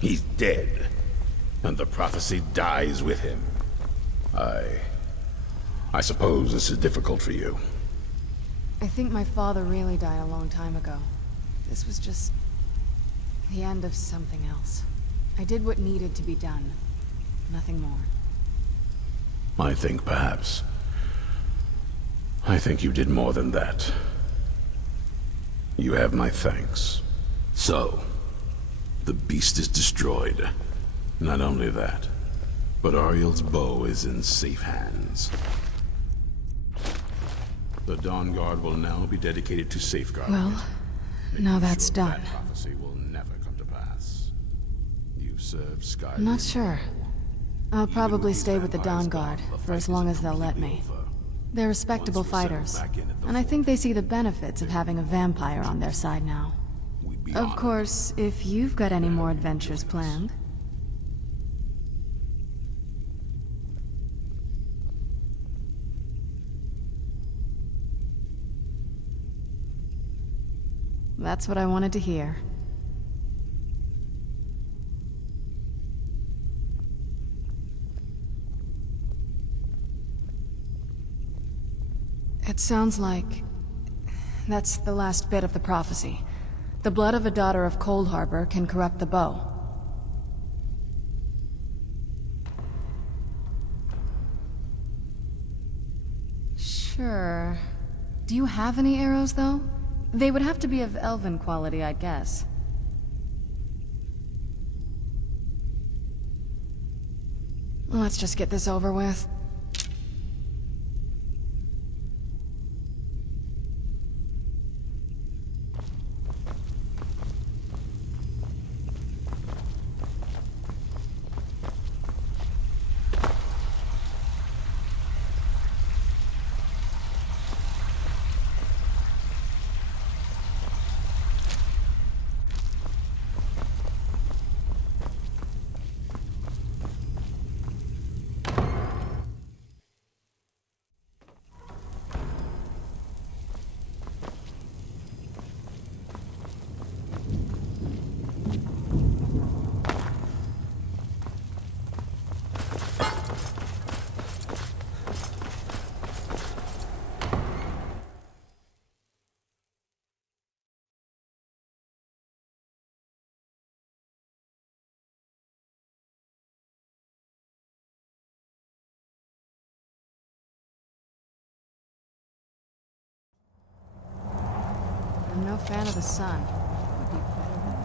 He's dead, and the prophecy dies with him. I suppose this is difficult for you. I think my father really died a long time ago. This was just the end of something else. I did what needed to be done. Nothing more. I think you did more than that. You have my thanks. So, the beast is destroyed. Not only that, but Ariel's bow is in safe hands. The Dawn Guard will now be dedicated to safeguarding Well, it, now making that's sure done. That prophecy will never come to pass. You served Sky. I'm not sure. I'll probably stay with the Dawn Guard for as long as they'll let me. They're respectable fighters, and I think they see the benefits of having a vampire on their side now. Of course, if you've got any more adventures planned. That's what I wanted to hear. It sounds like that's the last bit of the prophecy. The blood of a daughter of Cold Harbor can corrupt the bow. Sure. Do you have any arrows, though? They would have to be of elven quality, I'd guess. Let's just get this over with. I'm no fan of the sun. Would be better than that.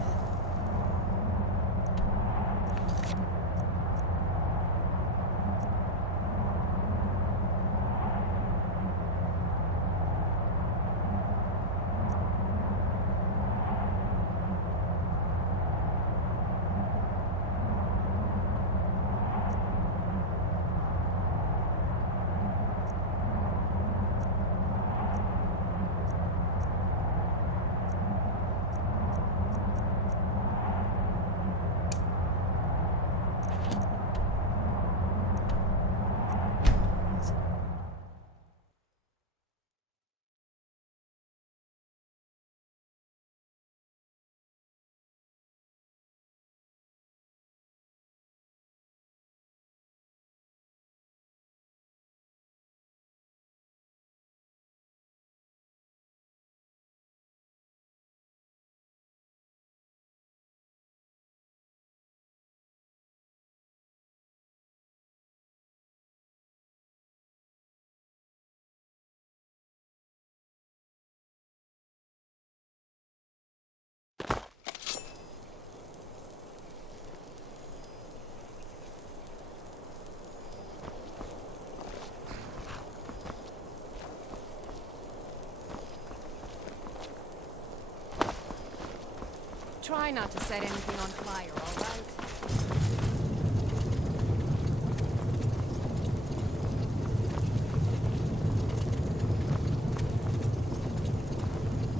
Try not to set anything on fire, all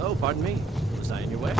right? Oh, pardon me. Was I in your way?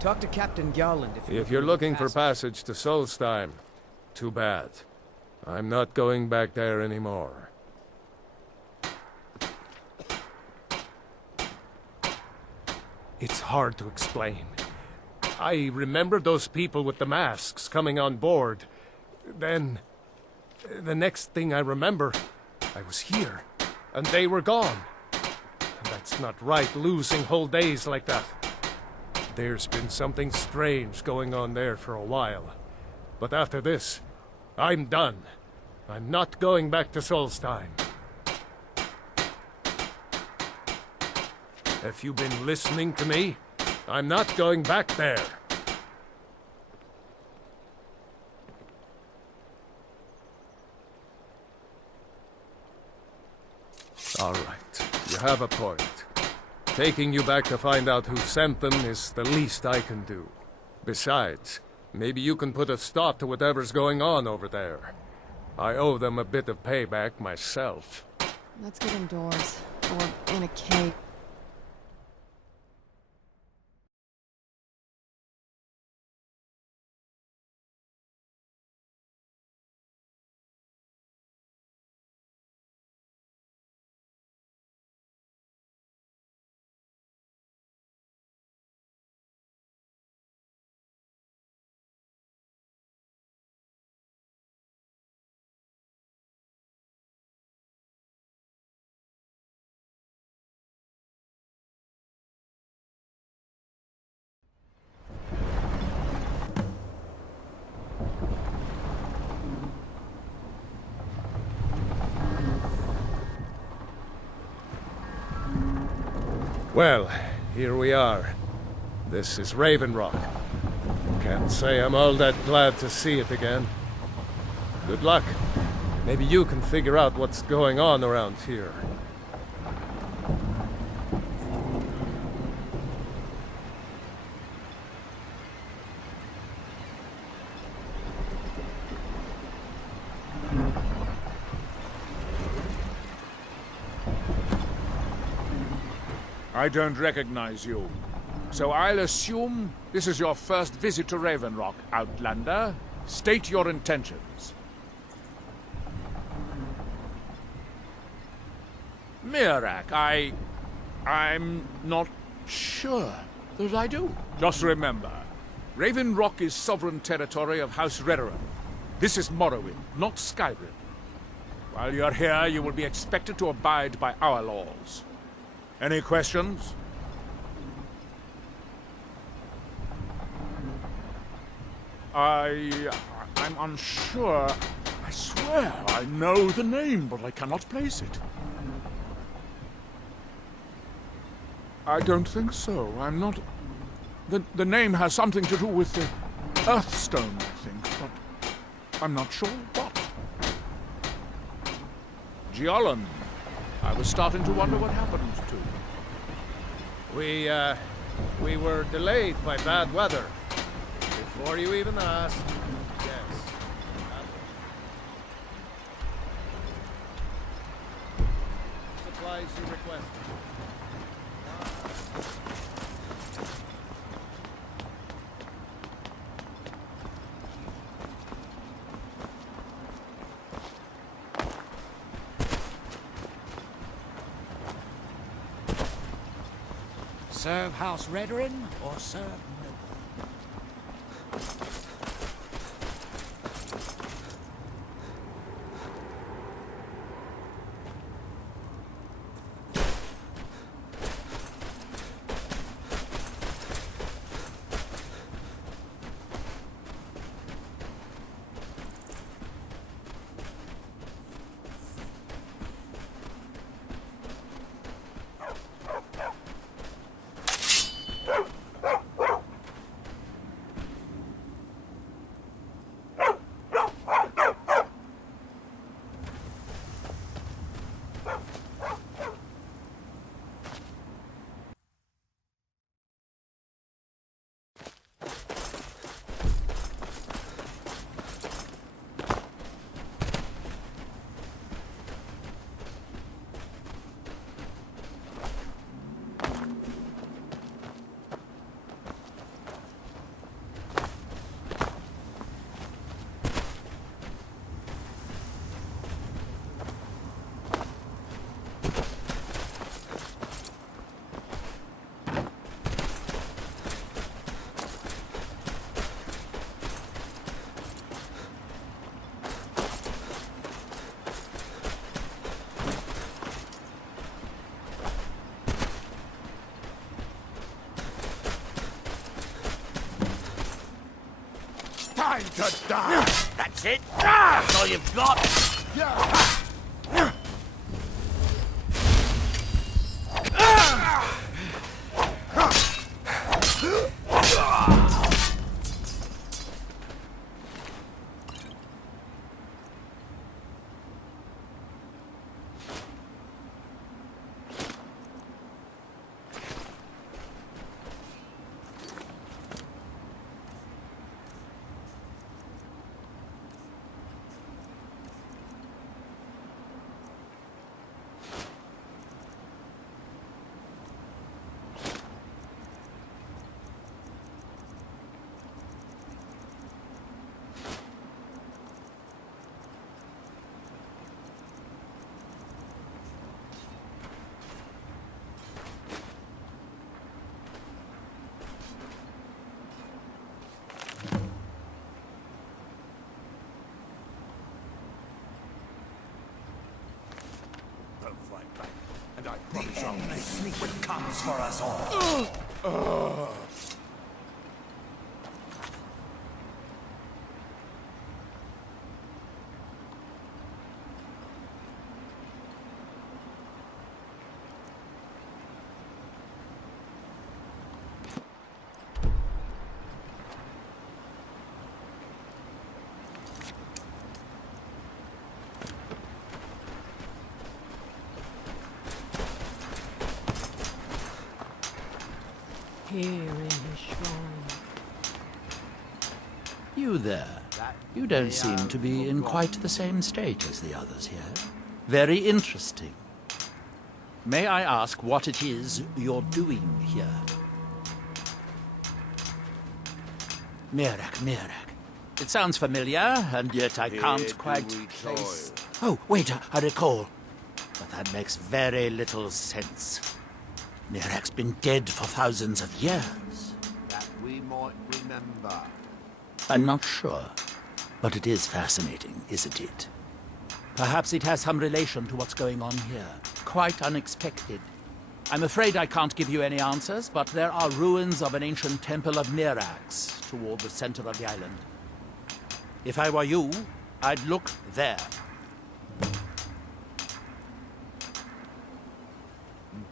Talk to Captain Garland If you're looking for passage to Solstheim, too bad. I'm not going back there anymore. It's hard to explain. I remember those people with the masks coming on board. Then, the next thing I remember, I was here, and they were gone. And that's not right, losing whole days like that. There's been something strange going on there for a while. But after this, I'm done. I'm not going back to Solstheim. Have you been listening to me? I'm not going back there. All right, you have a point. Taking you back to find out who sent them is the least I can do. Besides, maybe you can put a stop to whatever's going on over there. I owe them a bit of payback myself. Let's get indoors. Or in a cave. Well, here we are. This is Raven Rock. Can't say I'm all that glad to see it again. Good luck. Maybe you can figure out what's going on around here. I don't recognize you. So I'll assume this is your first visit to Raven Rock, Outlander. State your intentions. Mirak, I'm not sure that I do. Just remember, Raven Rock is sovereign territory of House Redoran. This is Morrowind, not Skyrim. While you're here, you will be expected to abide by our laws. Any questions? I'm unsure. I swear I know the name, but I cannot place it. I don't think so. I'm not... The name has something to do with the Earthstone, I think, but I'm not sure what. Giollan. I was starting to wonder what happened to him. We were delayed by bad weather. Before you even asked, yes. Supplies you requested. Serve House Redoran or serve no one? Time to die! That's it? That's all you've got? And I promise I'll The secret comes for us all. Here in his shrine. You there. You don't seem to be in quite the same state as the others here. Very interesting. May I ask what it is you're doing here? Miraak. It sounds familiar, and yet I can't quite place... Oh, wait, I recall. But that makes very little sense. Miraak's been dead for thousands of years. That we might remember. I'm not sure, but it is fascinating, isn't it? Perhaps it has some relation to what's going on here. Quite unexpected. I'm afraid I can't give you any answers, but there are ruins of an ancient temple of Miraak's toward the center of the island. If I were you, I'd look there.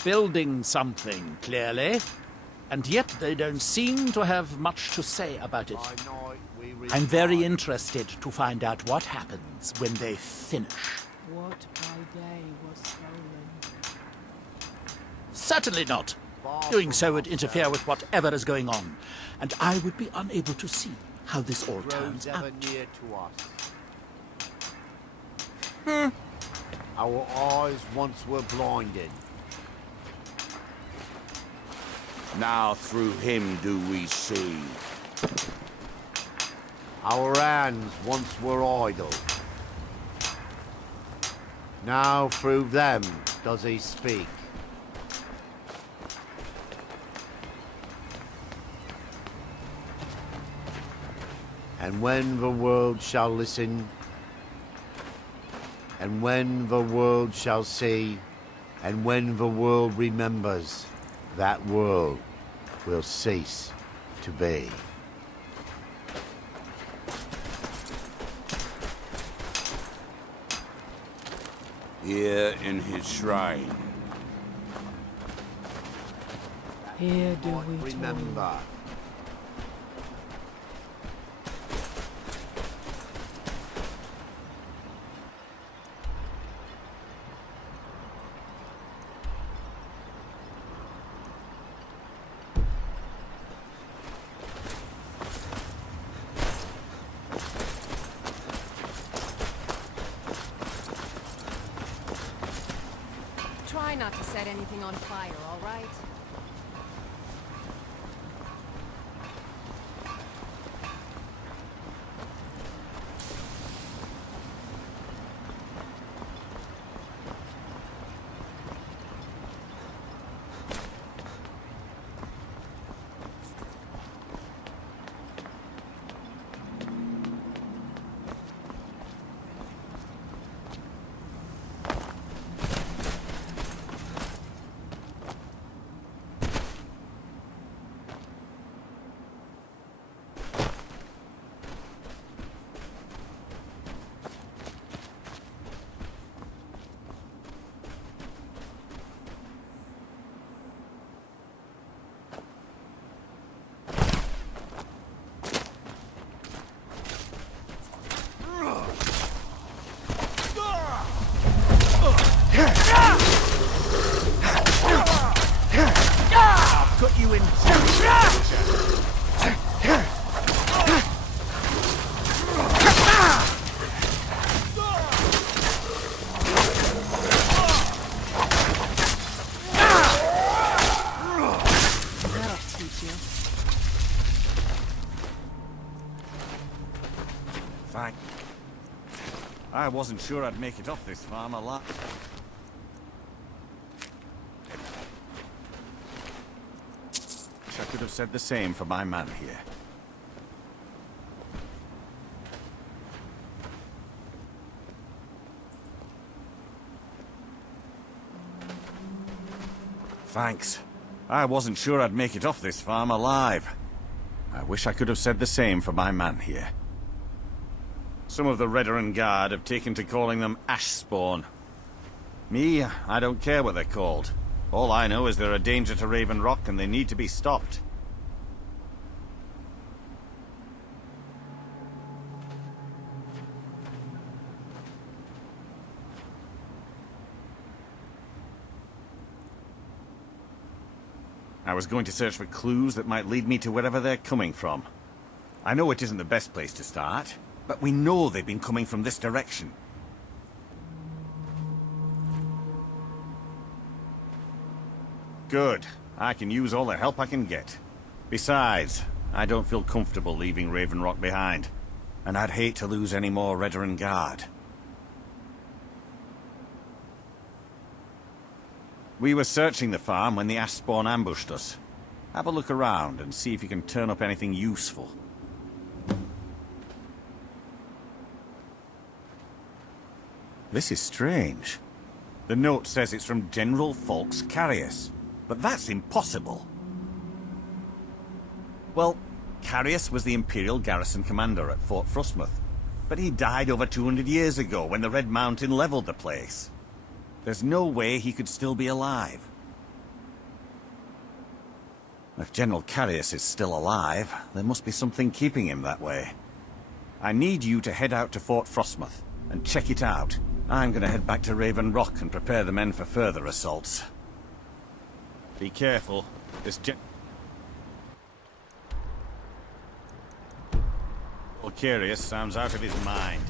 Building something, clearly. And yet they don't seem to have much to say about it. By night we I'm very reply. interested to find out what happens when they finish. What by day was stolen? Certainly not. Doing so would interfere with whatever is going on. And I would be unable to see how this all Roads turns ever out. near to us. Our eyes once were blinded. Now through him do we see. Our hands once were idle. Now through them does he speak. And when the world shall listen, and when the world shall see, and when the world remembers, that world will cease to be. Here in his shrine. Here do we Remember. Try not to set anything on fire, all right? I wasn't sure I'd make it off this farm alive. Wish I could have said the same for my man here. Thanks. I wasn't sure I'd make it off this farm alive. I wish I could have said the same for my man here. Some of the Redoran Guard have taken to calling them Ashspawn. Me, I don't care what they're called. All I know is they're a danger to Raven Rock and they need to be stopped. I was going to search for clues that might lead me to wherever they're coming from. I know it isn't the best place to start, but we know they've been coming from this direction. Good. I can use all the help I can get. Besides, I don't feel comfortable leaving Raven Rock behind, and I'd hate to lose any more Redoran Guard. We were searching the farm when the Ashspawn ambushed us. Have a look around and see if you can turn up anything useful. This is strange. The note says it's from General Falx Carius, but that's impossible. Well, Carius was the Imperial garrison commander at Fort Frostmoth, but he died over 200 years ago when the Red Mountain leveled the place. There's no way he could still be alive. If General Carius is still alive, there must be something keeping him that way. I need you to head out to Fort Frostmoth and check it out. I'm going to head back to Raven Rock and prepare the men for further assaults. Be careful. Carius sounds out of his mind.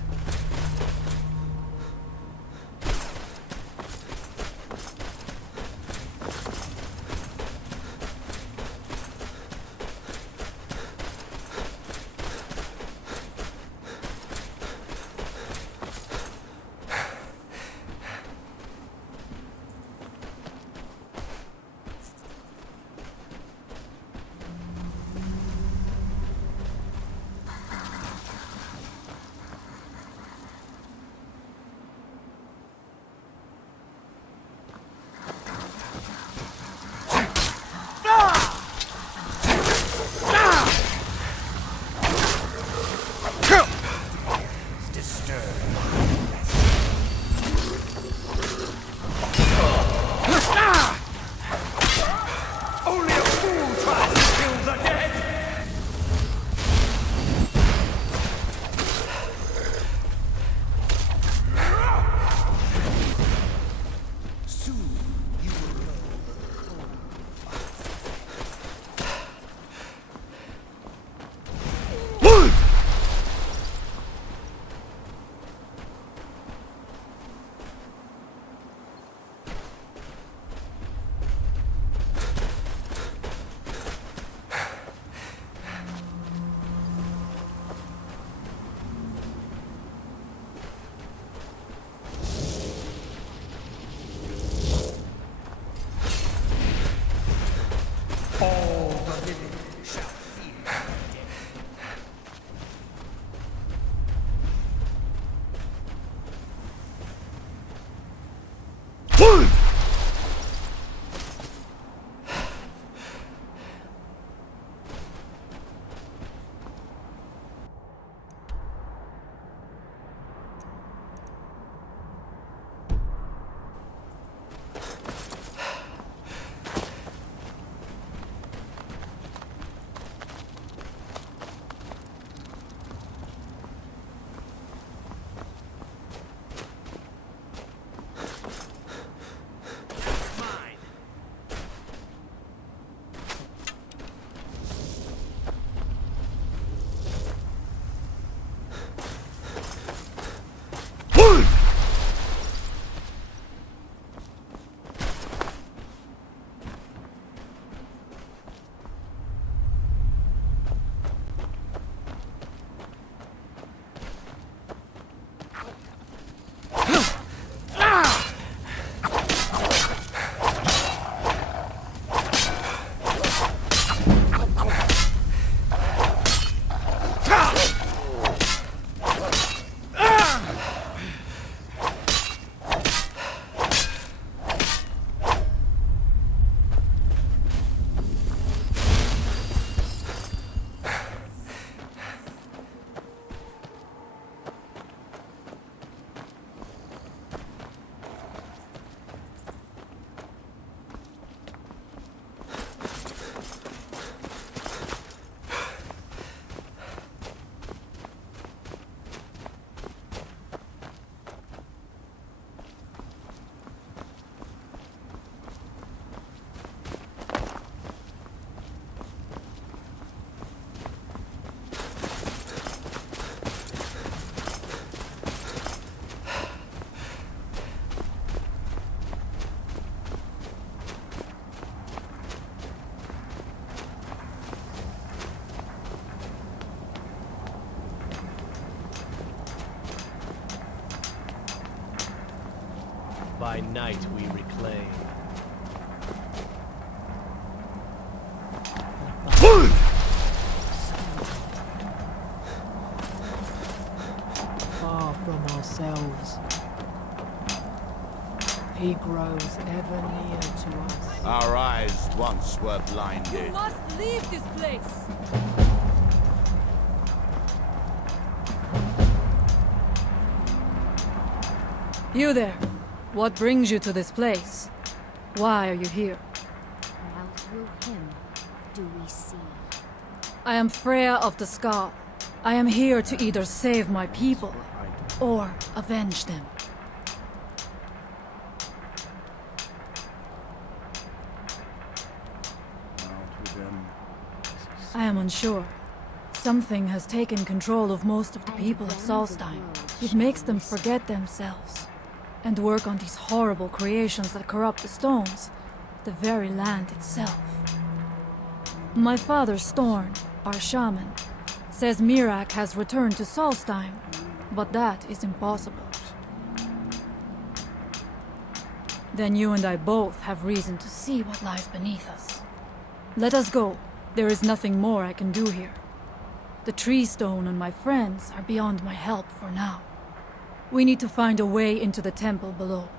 By night we reclaim. Far from ourselves. He grows ever near to us. Our eyes once were blinded. You must leave this place! You there! What brings you to this place? Why are you here? Now through him do we see. I am Freya of the Scar. I am here to either save my people or avenge them. I am unsure. Something has taken control of most of the people of Solstheim. It makes them forget themselves and work on these horrible creations that corrupt the stones, the very land itself. My father Storn, our shaman, says Miraak has returned to Solstheim, but that is impossible. Then you and I both have reason to see what lies beneath us. Let us go. There is nothing more I can do here. The Tree Stone and my friends are beyond my help for now. We need to find a way into the temple below.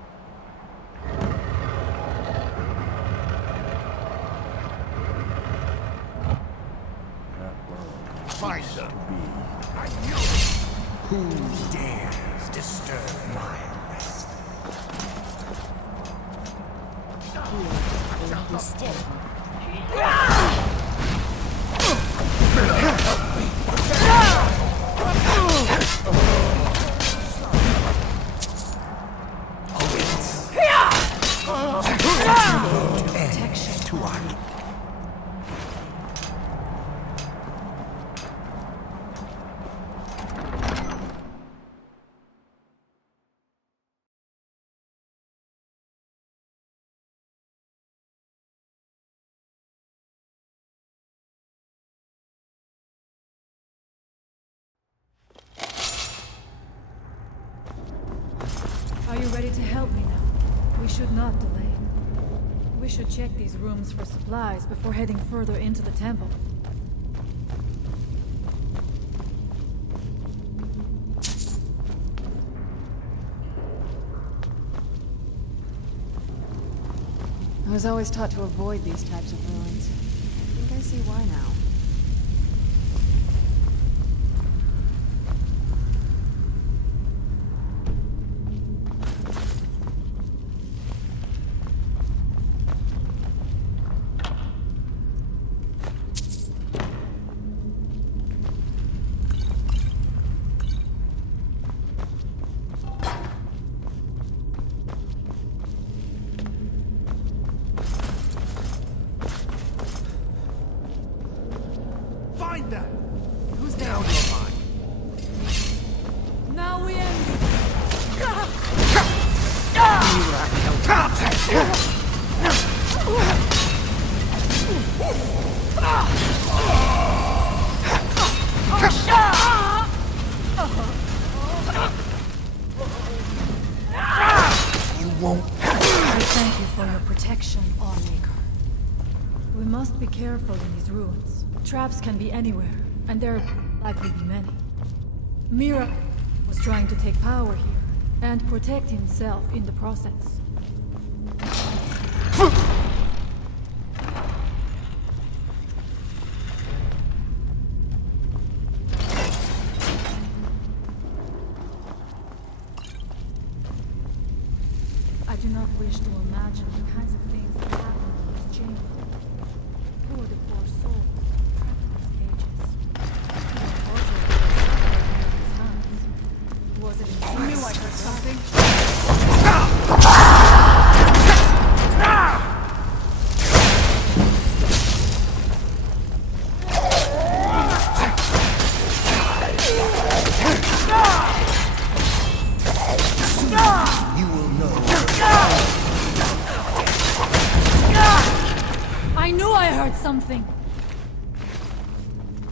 Find them. Who dares disturb my rest? Here in this temple. Protection. To our Are you ready to help me now? We should not delay. We should check these rooms for supplies before heading further into the temple. I was always taught to avoid these types of ruins. I think I see why now. find them. Who's there? Now you're mine. Now we end it! You won't. I thank you for your protection, Allmaker. We must be careful in these ruins. Traps can be anywhere, and there likely be many. Mira was trying to take power here, and protect himself in the process. I do not wish to imagine the kinds of things that happened in this chamber. Who are the poor souls trapped in these cages? Who were tortured and suffered in these times? Was it in I knew I heard something. You will know. I knew I heard something!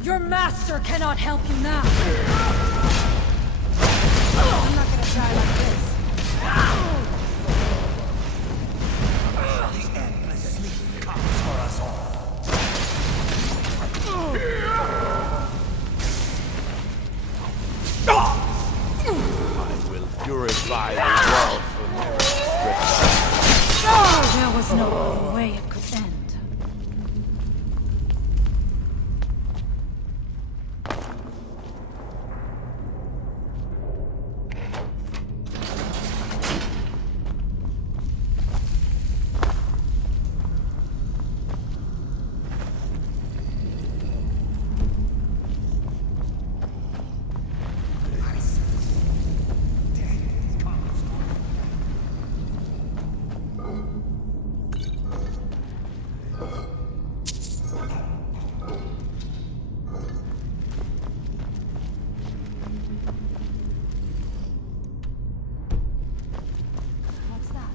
Your master cannot help you now! I'm not gonna die like this. There's no other way it could end. What's that?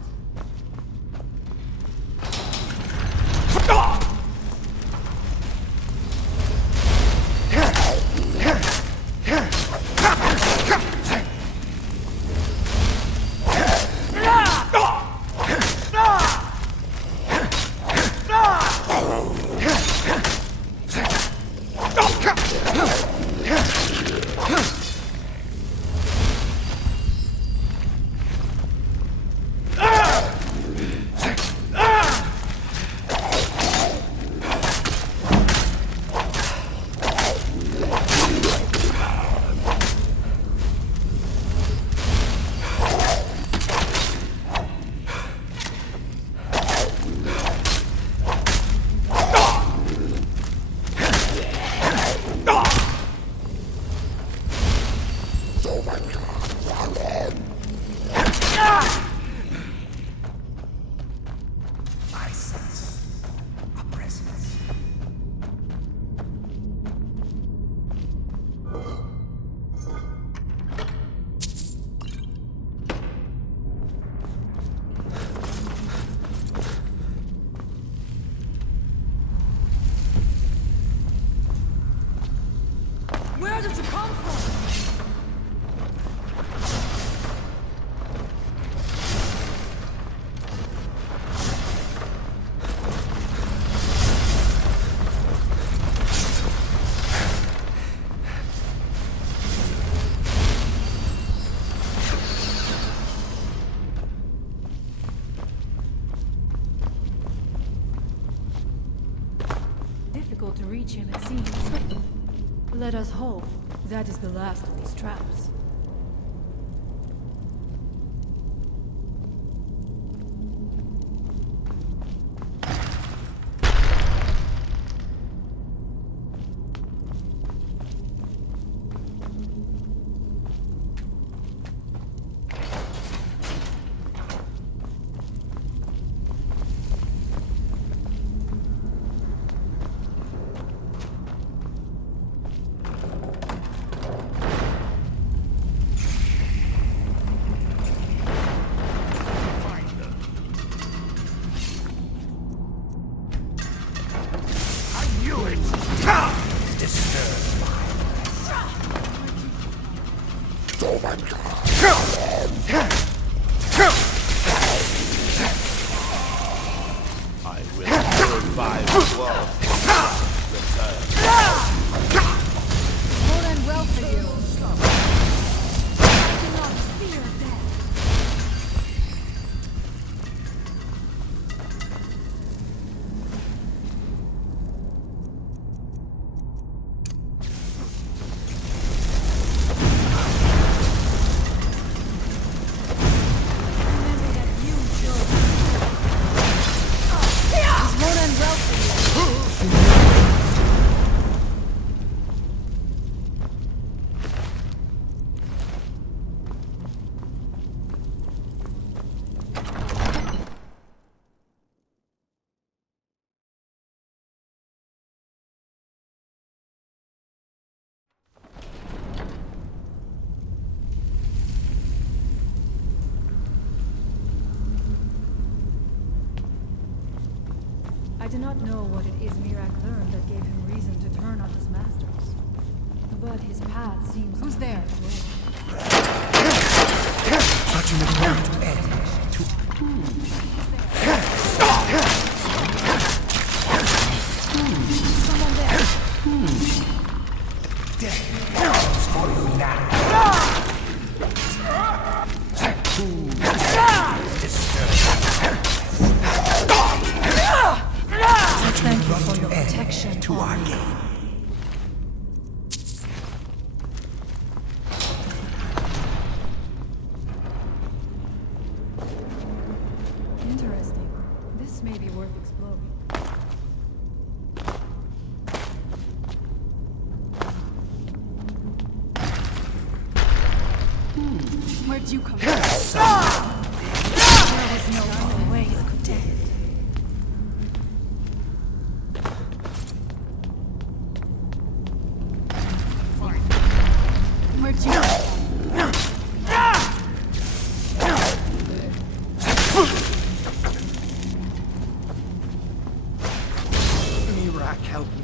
I sense a presence. Where did you come from? Difficult to reach him, it seems. Let us hope that is the last of these traps. I will purify the world. More than well for you. I do not fear death. Remember that you chose. It's more than well for you. I do not know what it is Mirak learned that gave him reason to turn on his masters. But his path seems... Who's there? Such an attempt end to Someone there. death comes for you now. Disturb. This may be worth exploring. Where'd you come from? There was no other way you could take it. Where'd you come from? Mirak, help me.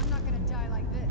I'm not gonna die like this.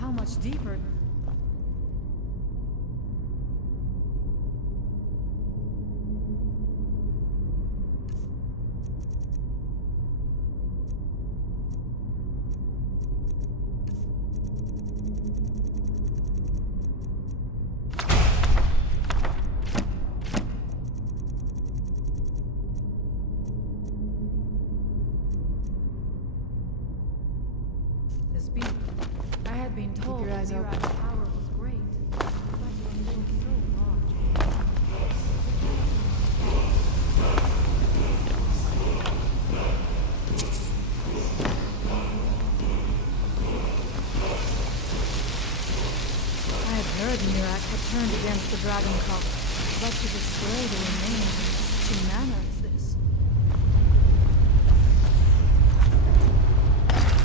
How much deeper? The speed. I had been told your eyes that open. Mirak's power was great, but it was so large. I had heard Mirak had turned against the Dragon Cup, but to display the remains in such a manner as this.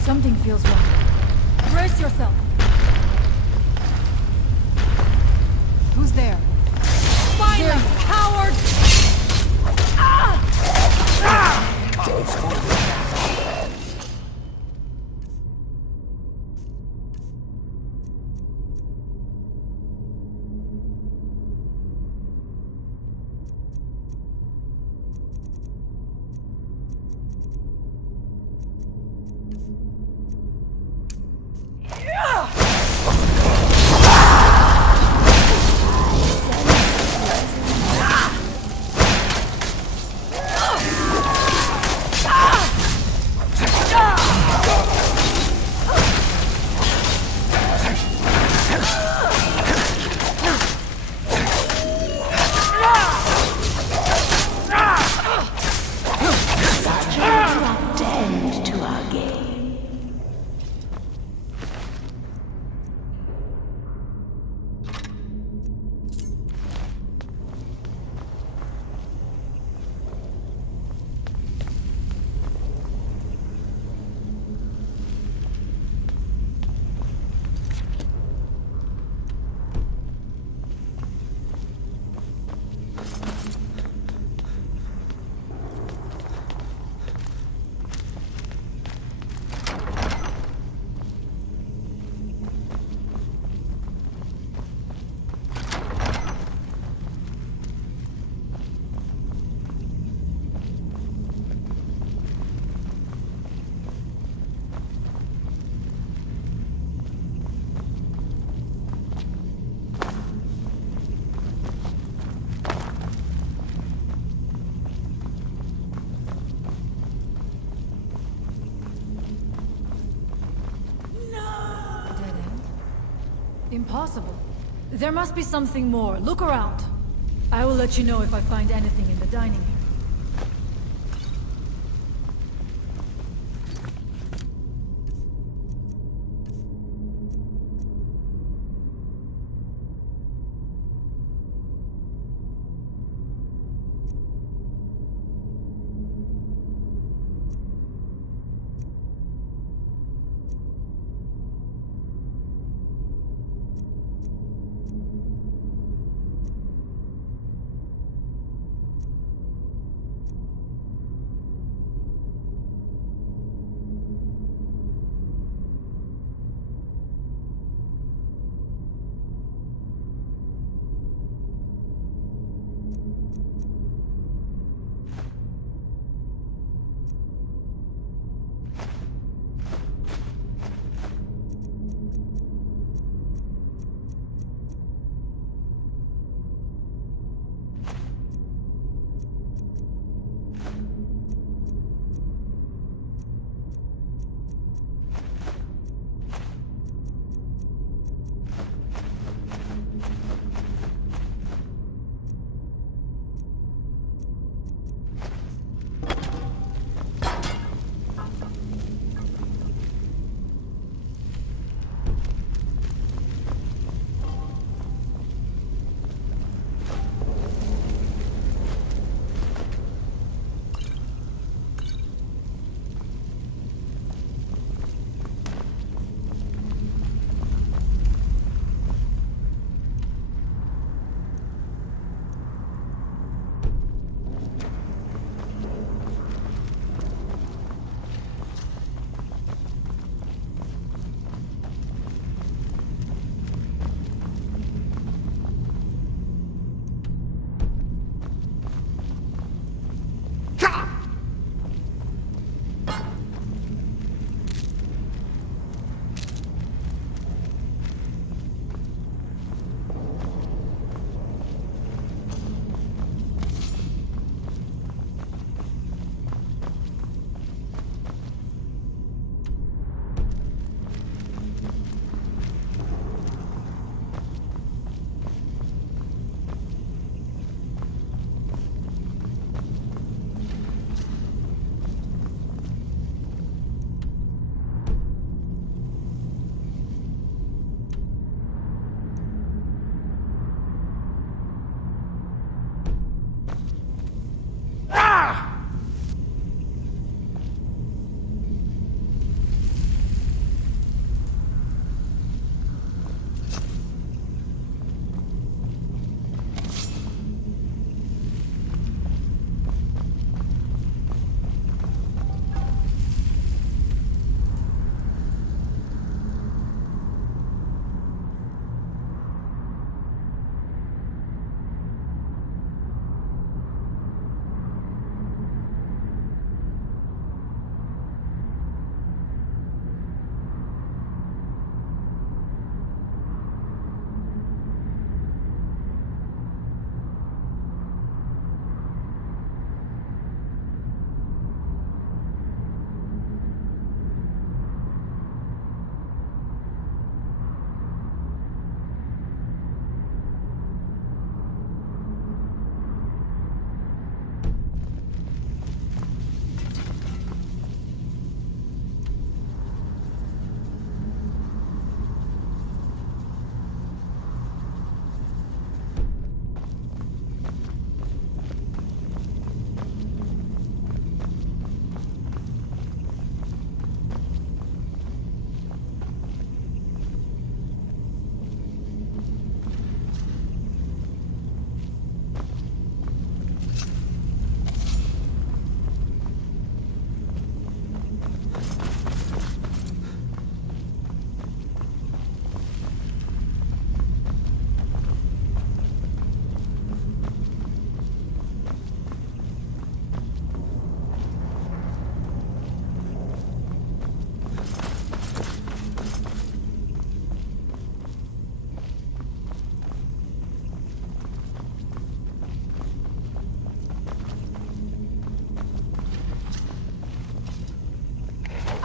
Something feels wrong. Brace yourself! Who's there? Silence, coward! impossible. There must be something more. Look around. I will let you know if I find anything in the dining area.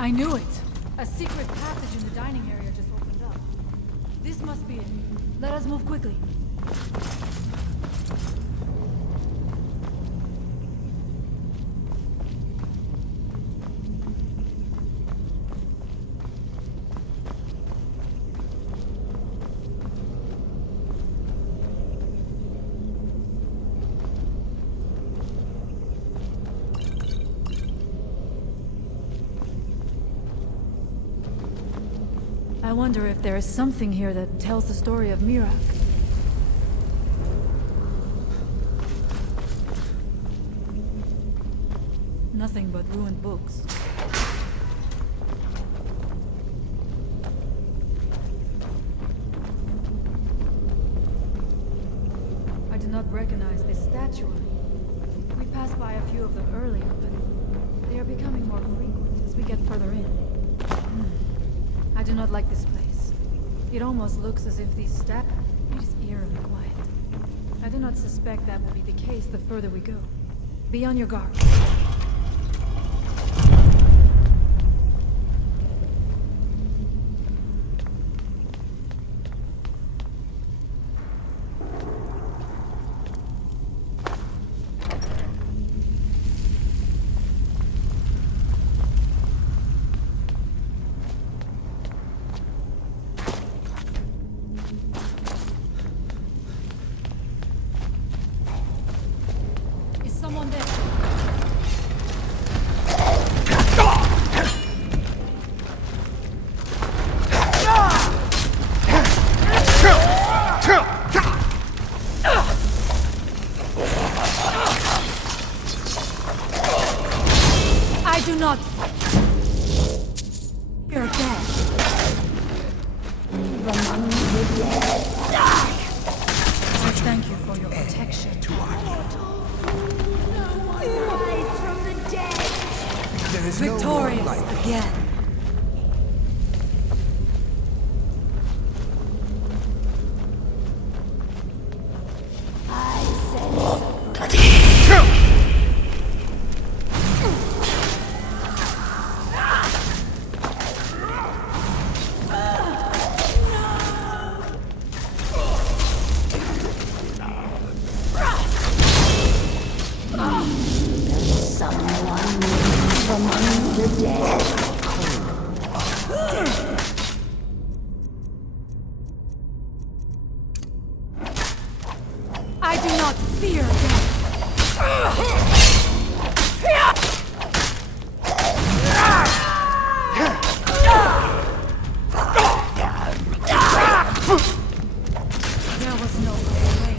I knew it! A secret passage in the dining area just opened up. This This must be it. Let us move quickly. I wonder if there is something here that tells the story of Miraak. Nothing but ruined books. I do not recognize this statuary. We passed by a few of them earlier, but they are becoming more frequent as we get further in. I do not like this place. It almost looks as if these It is eerily quiet. I do not suspect that will be the case the further we go. Be on your guard. Someone there. I do not. You're dead. I thank you for your protection. Victorious again. I do not fear There was no other way.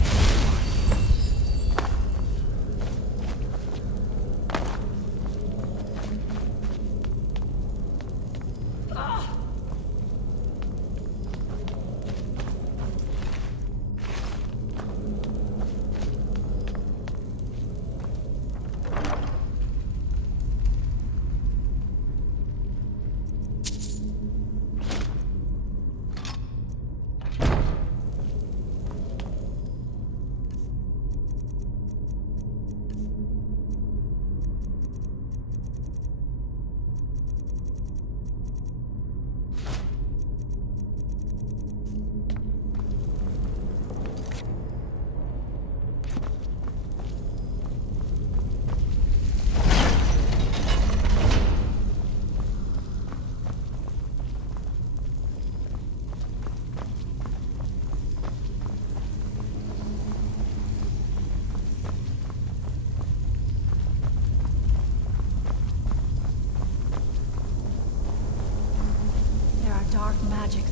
Dark magic.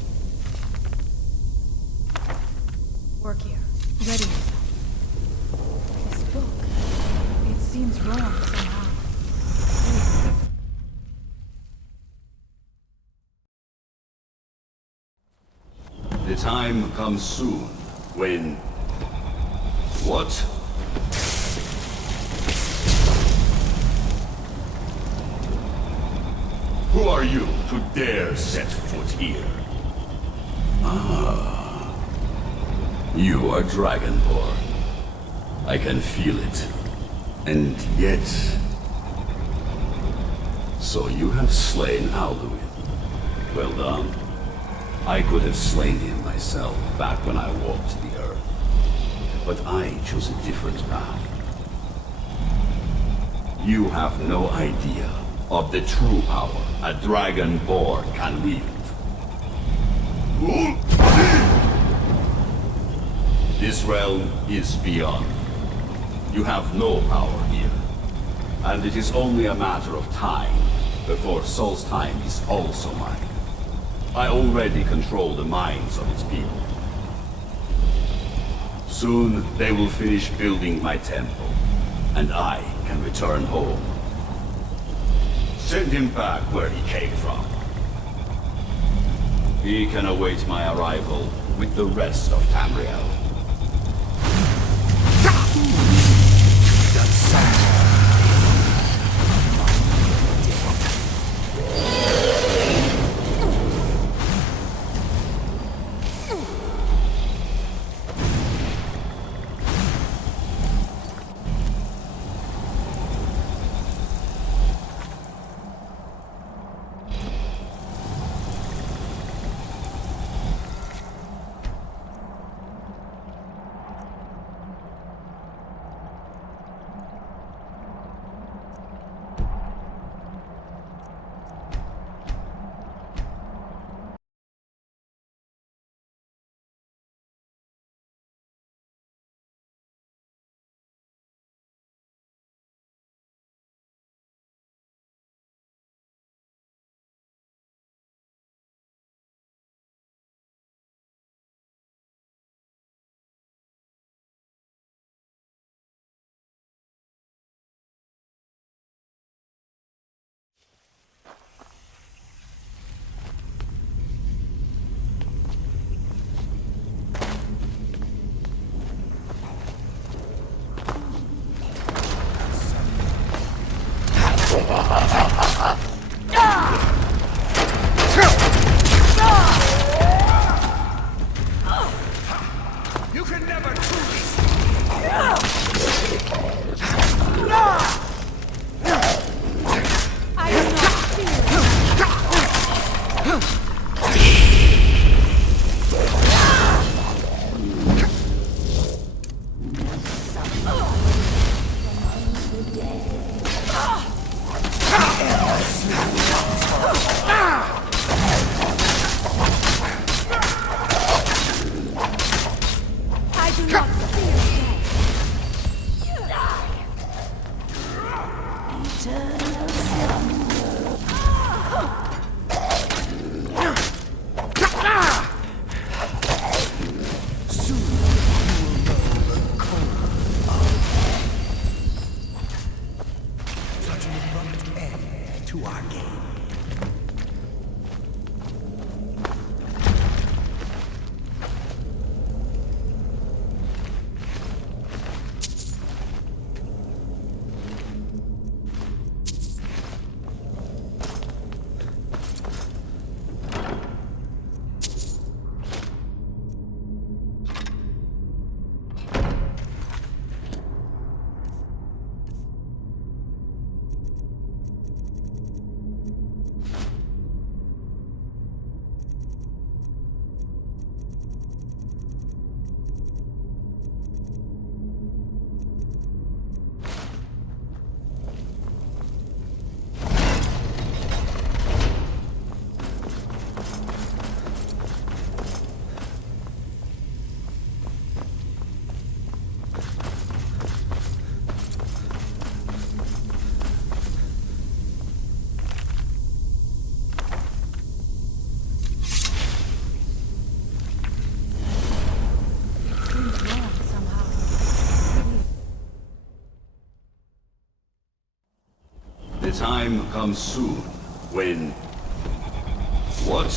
Work here. Ready yourself. This book. It seems wrong somehow. The time comes soon when... What? Who are you to dare set foot here? Ah. You are Dragonborn. I can feel it. And yet... So you have slain Alduin. Well done. I could have slain him myself. myself back when I walked the earth. But I chose a different path. You have no idea of the true power a Dragonborn can wield. This realm is beyond. You have no power here. And it is only a matter of time before Solstheim is also mine. I already control the minds of its people. Soon they will finish building my temple, and I can return home. Send him back where he came from. He can await my arrival with the rest of Tamriel. You can never truly I do not fear. I do not fear such an abrupt end to our game. The time comes soon when... What?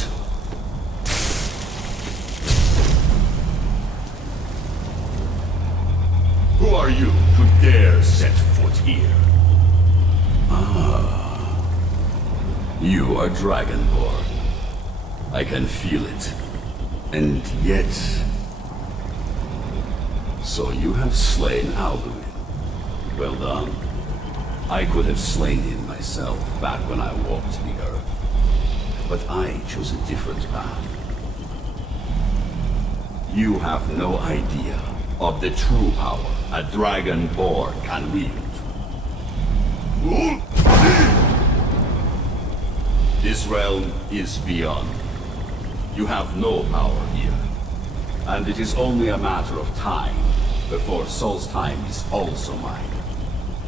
Who are you to dare set foot here? Ah. You are Dragonborn. I can feel it. And yet... So you have slain Alduin. Well done. I could have slain him myself back when I walked the earth. But I chose a different path. You have no idea of the true power a Dragonborn can wield. This realm is beyond. You have no power here. And it is only a matter of time before Solstheim is also mine.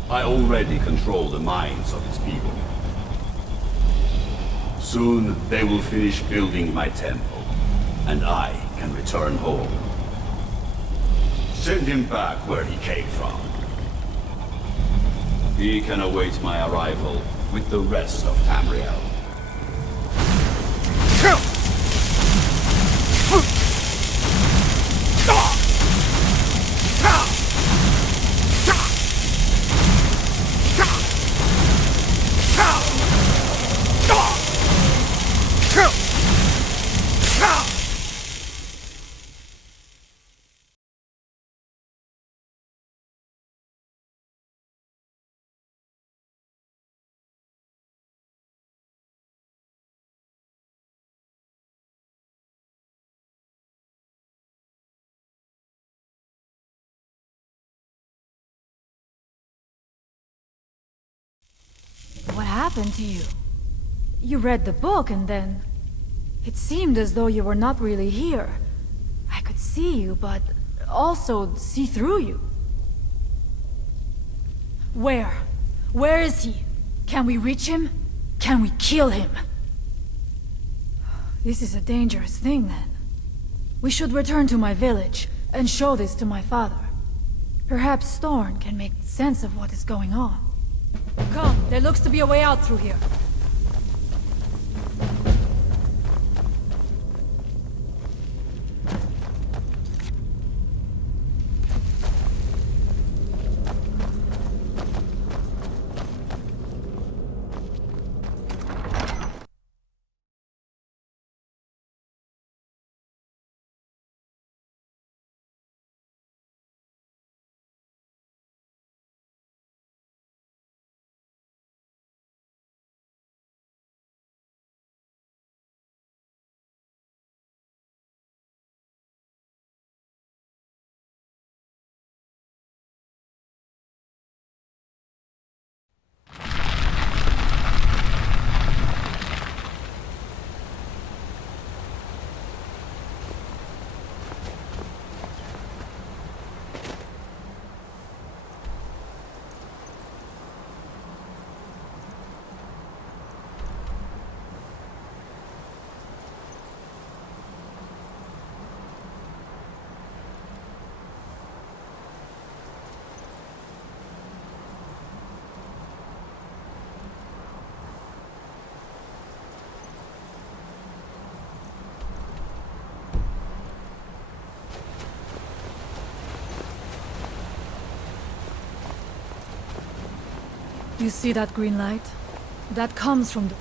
I already control the minds of its people. Soon they will finish building my temple, and I can return home. Send him back where he came from. He can await my arrival with the rest of Tamriel. What happened to you? You read the book and then... It seemed as though you were not really here. I could see you, but also see through you. Where? Where is he? Can we reach him? Can we kill him? This is a dangerous thing, then. We should return to my village and show this to my father. Perhaps Storn can make sense of what is going on. Come, there looks to be a way out through here. You see that green light? That comes from the...